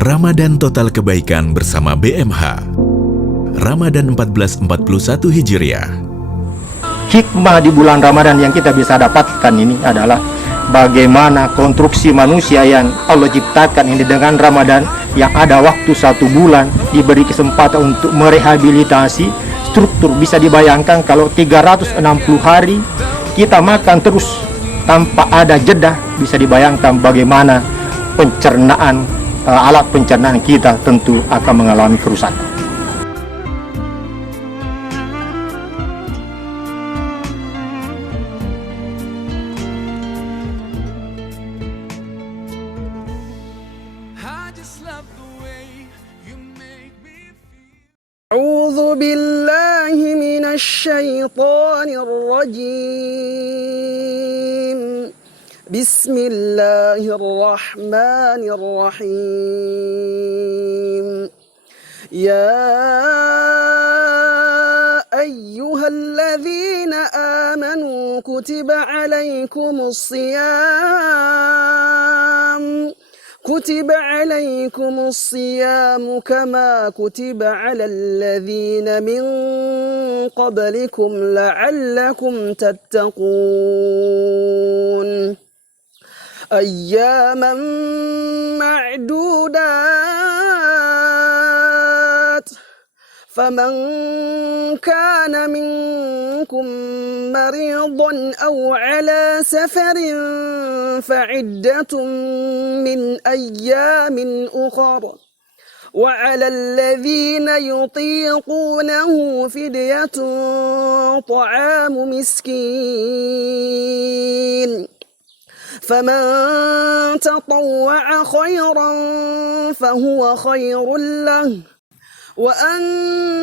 Ramadan Total Kebaikan bersama BMH. Ramadan 1441 Hijriah. Hikmah di bulan Ramadan yang kita bisa dapatkan ini adalah bagaimana konstruksi manusia yang Allah ciptakan ini dengan Ramadan, yang ada waktu 1 bulan diberi kesempatan untuk merehabilitasi struktur. Bisa dibayangkan kalau 360 hari kita makan terus tanpa ada jeda, bisa dibayangkan bagaimana pencernaan, alat pencernaan kita tentu akan mengalami kerusakan. أعوذ بالله من الشيطان الرجيم. بسم الله الرحمن الرحيم. يا أيها الذين آمنوا كتب عليكم الصيام كما كتب على الذين من قبلكم لعلكم تتقون. أياما معدودات، فمن كان منكم مريضا أو على سفر فعدة من أيام أخر، وعلى الذين يطيقونه فدية طعام مسكين، فمن تطوع خيرا فهو خير له، وأن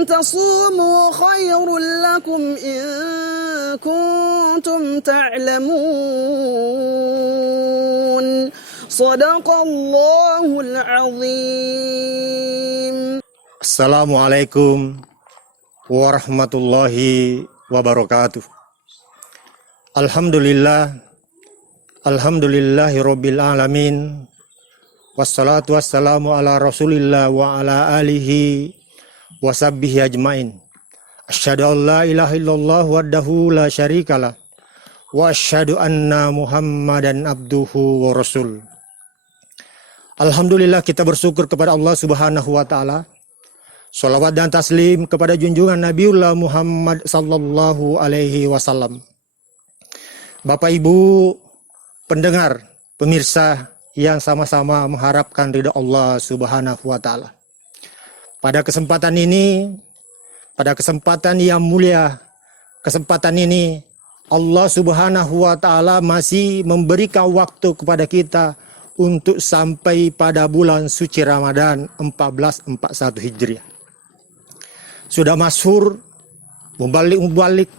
تصوموا خير لكم إن كنتم تعلمون. صدق الله العظيم. Assalamualaikum warahmatullahi wabarakatuh. Alhamdulillahi rabbil alamin. Wassalatu wassalamu ala rasulillah wa ala alihi wa sahbihi ajmain. Asyhadu an la ilaha illallah wahdahu la syarikalah wa asyhadu anna Muhammadan abduhu wa rasul. Alhamdulillah, kita bersyukur kepada Allah Subhanahu wa taala. Shalawat dan taslim kepada junjungan Nabiullah Muhammad sallallahu alaihi wasallam. Bapak Ibu pendengar, pemirsa yang sama-sama mengharapkan ridha Allah Subhanahu wa taala. Pada kesempatan ini, pada kesempatan yang mulia, kesempatan ini Allah Subhanahu wa taala masih memberikan waktu kepada kita untuk sampai pada bulan suci Ramadan 1441 Hijriah. Sudah masyhur mubalik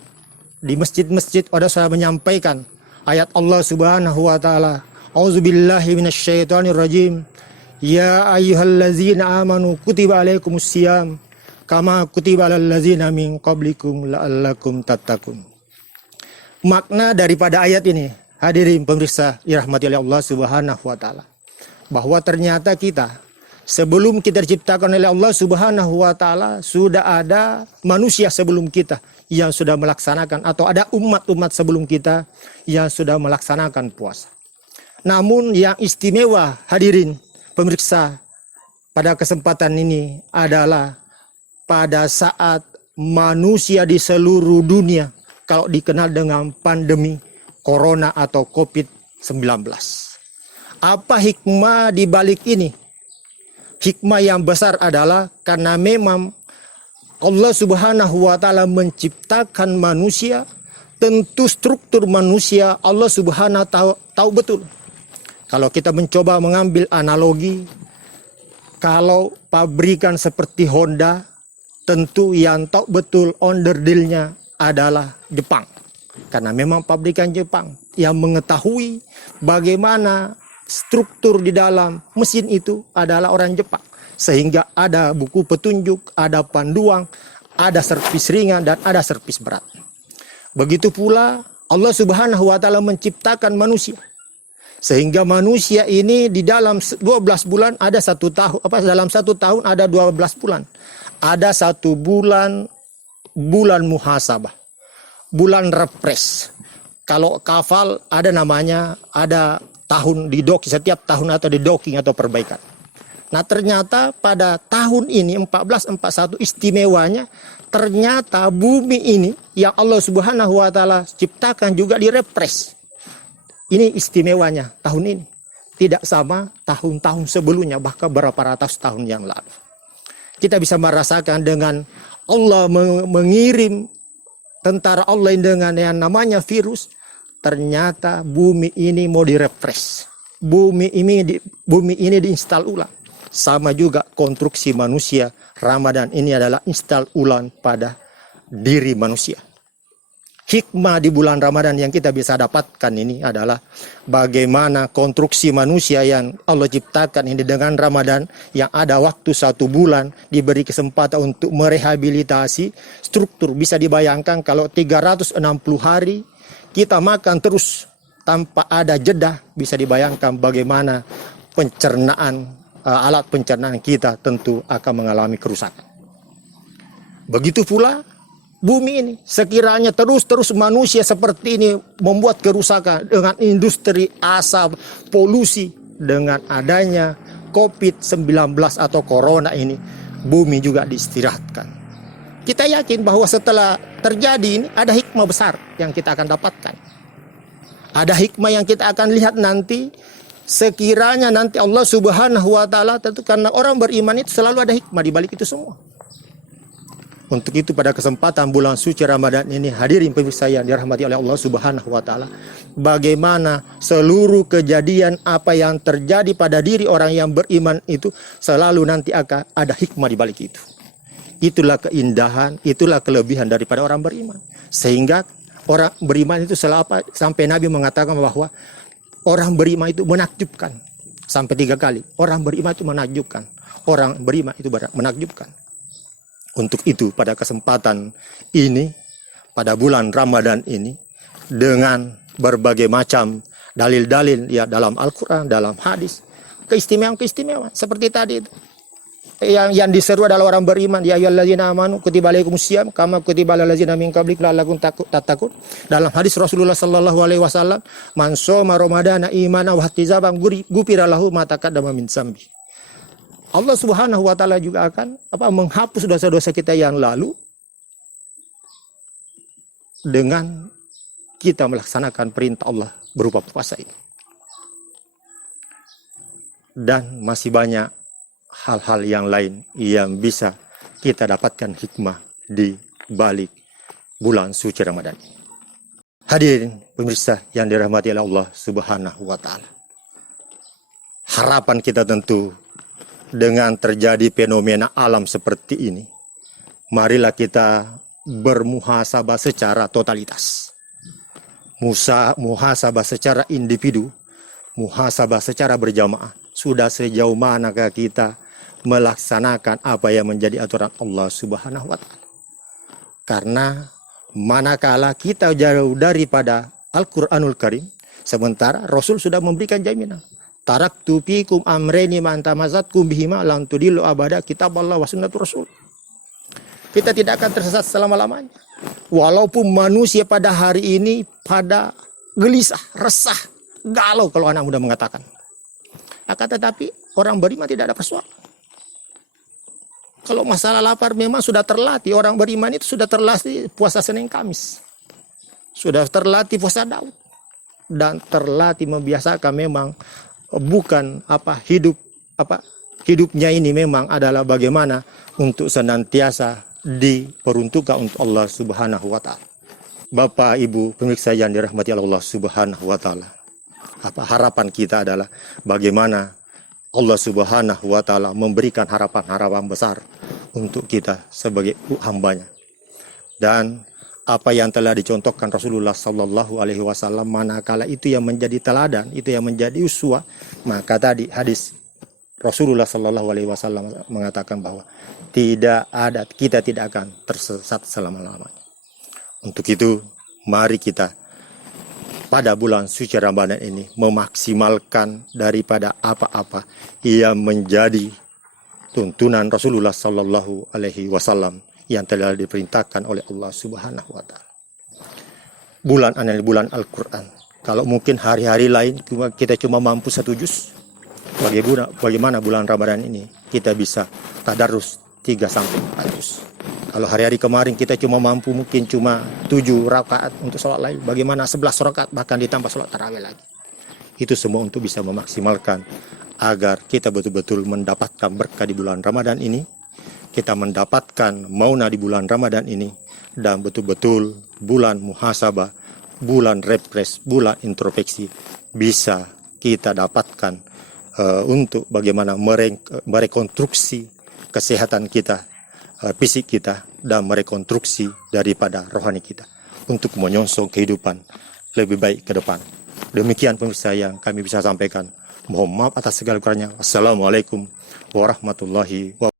di masjid-masjid ada saya menyampaikan ayat Allah Subhanahu wa taala. A'udzubillahi minasyaitonirrajim. Ya ayyuhallazina amanu kutiba alaikumusiyam kama kutiba alal ladzina min qablikum la'allakum tattaqun. Makna daripada ayat ini, hadirin pemirsa dirahmati oleh Allah Subhanahu wa taala, bahwa ternyata kita sebelum kita diciptakan oleh Allah Subhanahu wa taala sudah ada manusia sebelum kita yang sudah melaksanakan, atau ada umat-umat sebelum kita yang sudah melaksanakan puasa. Namun yang istimewa, hadirin pemirsa, pada kesempatan ini adalah pada saat manusia di seluruh dunia, kalau dikenal dengan pandemi Corona atau COVID-19. Apa hikmah di balik ini? Hikmah yang besar adalah karena memang Allah Subhanahu wa taala menciptakan manusia, tentu struktur manusia Allah Subhanahu wa taala tahu betul. Kalau kita mencoba mengambil analogi, kalau pabrikan seperti Honda, tentu yang tahu betul onderdilnya adalah Jepang. Karena memang pabrikan Jepang yang mengetahui bagaimana struktur di dalam mesin itu adalah orang Jepang. Sehingga ada buku petunjuk, ada panduan, ada servis ringan dan ada servis berat. Begitu pula Allah Subhanahu wa taala menciptakan manusia Sehingga manusia ini di dalam 12 bulan ada 1 tahun, dalam 1 tahun ada 12 bulan. Ada 1 bulan muhasabah, bulan repres. Kalau kafal ada namanya, ada tahun di docking, setiap tahun atau di docking atau perbaikan. Nah ternyata pada tahun ini 1441 istimewanya, ternyata bumi ini yang Allah Subhanahu wa taala ciptakan juga direpres. Ini istimewanya tahun ini. Tidak sama tahun-tahun sebelumnya, bahkan berapa ratus tahun yang lalu. Kita bisa merasakan dengan Allah mengirim tentara Allah dengan yang namanya virus. Ternyata bumi ini mau direpres. Bumi ini diinstal ulang. Sama juga konstruksi manusia. Ramadan ini adalah instal ulang pada diri manusia. Hikmah di bulan Ramadan yang kita bisa dapatkan ini adalah bagaimana konstruksi manusia yang Allah ciptakan ini dengan Ramadan yang ada waktu 1 bulan diberi kesempatan untuk merehabilitasi struktur. Bisa dibayangkan kalau 360 hari kita makan terus tanpa ada jeda, bisa dibayangkan bagaimana pencernaan, alat pencernaan kita tentu akan mengalami kerusakan. Begitu pula bumi ini, sekiranya terus manusia seperti ini membuat kerusakan dengan industri asap, polusi, dengan adanya COVID-19 atau Corona ini, bumi juga diistirahatkan. Kita yakin bahwa setelah terjadi ini ada hikmah besar yang kita akan dapatkan. Ada hikmah yang kita akan lihat nanti, sekiranya nanti Allah Subhanahu wa taala, tentu karena orang beriman itu selalu ada hikmah di balik itu semua. Untuk itu pada kesempatan bulan suci Ramadan ini, hadirin pemirsa yang dirahmati oleh Allah Subhanahu wa taala, bagaimana seluruh kejadian apa yang terjadi pada diri orang yang beriman itu selalu nanti akan ada hikmah di balik itu. Itulah keindahan, itulah kelebihan daripada orang beriman. Sehingga orang beriman itu selalu sampai Nabi mengatakan bahwa orang beriman itu menakjubkan. Sampai 3 kali. Orang beriman itu menakjubkan. Orang beriman itu menakjubkan. Untuk itu pada kesempatan ini, pada bulan Ramadan ini, dengan berbagai macam dalil-dalil ya dalam Al-Quran, dalam hadis, keistimewaan seperti tadi itu. Yang diseru adalah orang beriman, ya ayyuhallazina amanu kutiba alaikumusiyam kama kutiba alal ladzina min qablikum la'allakum tattaqun. Dalam hadis Rasulullah sallallahu alaihi wasallam, man shoma ramadana imanan wa ihtisaban ghufira lahu ma taqaddama min dzambi. Allah Subhanahu wa taala juga akan menghapus dosa-dosa kita yang lalu dengan kita melaksanakan perintah Allah berupa puasa ini. Dan masih banyak hal-hal yang lain yang bisa kita dapatkan hikmah di balik bulan suci Ramadan. Hadirin pemirsa yang dirahmati oleh Allah Subhanahu wa taala. Harapan kita tentu dengan terjadi fenomena alam seperti ini, marilah kita bermuhasabah secara totalitas. Muhasabah secara individu, muhasabah secara berjamaah. Sudah sejauh manakah kita melaksanakan apa yang menjadi aturan Allah Subhanahu wa taala? Karena manakala kita jauh daripada Al-Qur'anul Karim, sementara Rasul sudah memberikan jaminan. Taraktu fikum amreni man tamassaktum bihima lan tudillu abada, kitab Allah wa sunnatur Rasul. Kita tidak akan tersesat selama-lamanya. Walaupun manusia pada hari ini pada gelisah, resah, galau kalau anak muda mengatakan. Akan tetapi orang beriman tidak ada persoalan. Kalau masalah lapar memang sudah terlatih. Orang beriman itu sudah terlatih puasa Senin Kamis. Sudah terlatih puasa Daud. Dan terlatih membiasakan memang bukan hidupnya ini memang adalah bagaimana untuk senantiasa diperuntukkan untuk Allah Subhanahu wa taala. Bapak Ibu pemirsa yang dirahmati Allah Subhanahu wa taala. Harapan kita adalah bagaimana Allah Subhanahu wa taala memberikan harapan-harapan besar untuk kita sebagai hambanya. Dan apa yang telah dicontohkan Rasulullah sallallahu alaihi wasallam, manakala itu yang menjadi teladan, itu yang menjadi uswah, maka tadi hadis Rasulullah sallallahu alaihi wasallam mengatakan bahwa kita tidak akan tersesat selama-lamanya. Untuk itu mari kita pada bulan suci Ramadan ini memaksimalkan daripada apa-apa yang menjadi tuntunan Rasulullah Sallallahu Alaihi Wasallam yang telah diperintahkan oleh Allah Subhanahu Wa Taala. Bulan adalah bulan Al-Quran. Kalau mungkin hari-hari lain kita cuma mampu 1 juz, bagaimana bulan Ramadan ini kita bisa tadarus 3-4 juz. Kalau hari-hari kemarin kita cuma mampu mungkin cuma 7 rakaat untuk sholat lain, bagaimana 11 rakaat bahkan ditambah sholat tarawih lagi. Itu semua untuk bisa memaksimalkan agar kita betul-betul mendapatkan berkah di bulan Ramadan ini, kita mendapatkan mauna di bulan Ramadan ini, dan betul-betul bulan muhasabah, bulan refresh, bulan introspeksi bisa kita dapatkan untuk bagaimana merekonstruksi kesehatan kita, fisik kita, dan merekonstruksi daripada rohani kita untuk menyongsong kehidupan lebih baik ke depan. Demikian pemirsa yang kami bisa sampaikan. Mohon maaf atas segala kurangnya. Wassalamualaikum warahmatullahi wabarakatuh.